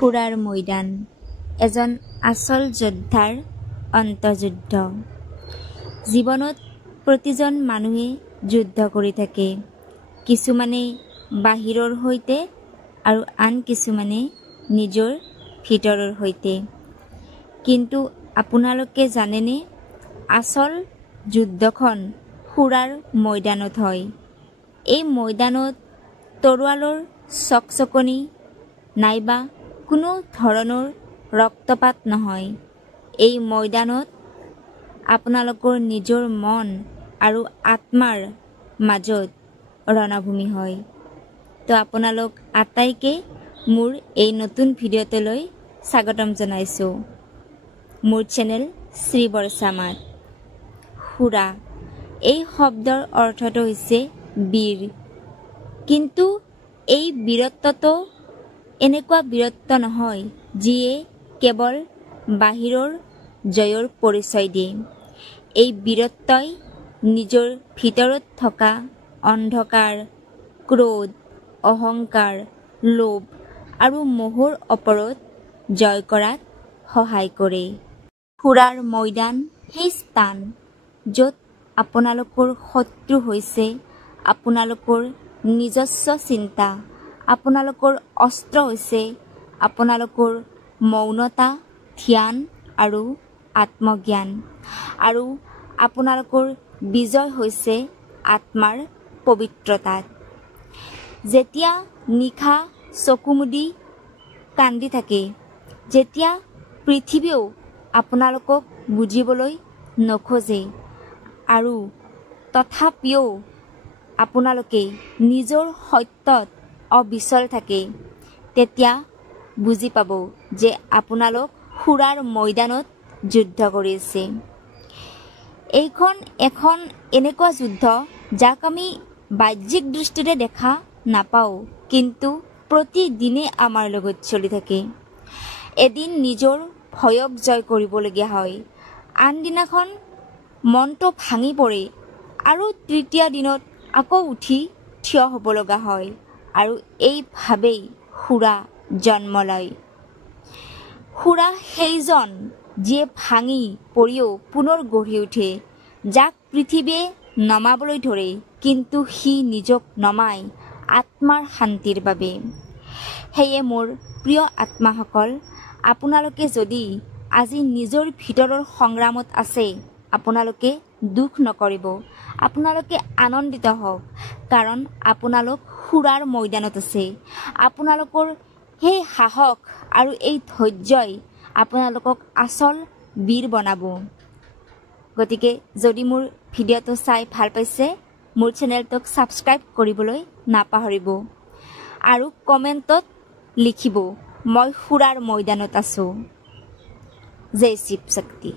খুৰাৰ মৈদান এজন আচল যোদ্ধাৰ অন্তৰ্যুদ্ধ। জীৱনত প্ৰতিজন মানুহে যুদ্ধ কৰি থাকে, কিছুমানে বাহিৰৰ সৈতে আৰু আন কিছুমানে নিজৰ ভিতৰৰ সৈতে। কিন্তু আপোনালোকে জানেনে, আচল যুদ্ধখন খুৰাৰ মৈদানত হয়। এই মৈদানত তৰোৱালৰ চকচকনি নাইবা কোনো ধৰণৰ ৰক্তপাত নহয়। এই মৈদানত আপোনালোকৰ নিজৰ মন আৰু আত্মাৰ মাজত ৰণভূমি হয়। তো আপোনালোক আটাইকে মোৰ এই নতুন ভিডিঅ'টোলৈ স্বাগতম জনাইছোঁ। মোৰ চেনেল শ্ৰী বৰচামাত। খুৰা এই শব্দৰ অৰ্থটো হৈছে বীৰ, কিন্তু এই বীৰত্বটো এনেকুৱা বীৰত্ব নহয় যিয়ে কেৱল বাহিৰৰ জয়ৰ পৰিচয় দিয়ে। এই বীৰত্বই নিজৰ ভিতৰত থকা অন্ধকাৰ, ক্ৰোধ, অহংকাৰ, লোভ আৰু মোহৰ ওপৰত জয় কৰাত সহায় কৰে। খুৰাৰ মৈদান সেই স্থান য'ত আপোনালোকৰ শত্ৰু হৈছে আপোনালোকৰ নিজস্ব চিন্তা, আপোনালোকৰ অস্ত্ৰ হৈছে আপোনালোকৰ মৌনতা, ধ্যান আৰু আত্মজ্ঞান, আৰু আপোনালোকৰ বিজয় হৈছে আত্মাৰ পবিত্ৰতাত। যেতিয়া নিশা চকু মুদি কান্দি থাকে, যেতিয়া পৃথিৱীয়েও আপোনালোকক বুজিবলৈ নোখোজে, আৰু তথাপিও আপোনালোকে নিজৰ সত্যত অবিচল থাকে, তেতিয়া বুজি পাব যে আপোনালোক খুৰাৰ মৈদানত যুদ্ধ কৰি আছে। এইখন এখন এনেকুৱা যুদ্ধ যাক আমি বাহ্যিক দৃষ্টিৰে দেখা নাপাওঁ, কিন্তু প্ৰতিদিনে আমাৰ লগত চলি থাকে। এদিন নিজৰ ভয়ক জয় কৰিবলগীয়া হয়, আন দিনাখন মনটো ভাঙি পৰে, আৰু তৃতীয় দিনত আকৌ উঠি থিয় হ'ব লগা হয়, আৰু এইভাৱেই খুৰা জন্ম লয়। খুৰা সেইজন যিয়ে ভাঙি পৰিও পুনৰ গঢ়ি উঠে, যাক পৃথিৱীয়ে নমাবলৈ ধৰে, কিন্তু সি নিজক নমায় আত্মাৰ শান্তিৰ বাবে। সেয়ে মোৰ প্ৰিয় আত্মাসকল, আপোনালোকে যদি আজি নিজৰ ভিতৰৰ সংগ্ৰামত আছে, আপোনালোকে দুখ নকৰিব, আপোনালোকে আনন্দিত হওক, কাৰণ আপোনালোক খুৰাৰ মৈদানত আছে। আপোনালোকৰ সেই সাহস আৰু এই ধৈৰ্যই আপোনালোকক আচল বীৰ বনাব। গতিকে যদি মোৰ ভিডিঅ'টো চাই ভাল পাইছে, মোৰ চেনেলটোক ছাবস্ক্ৰাইব কৰিবলৈ নাপাহৰিব, আৰু কমেণ্টত লিখিব মই খুৰাৰ মৈদানত আছোঁ। জয় শিৱ শক্তি।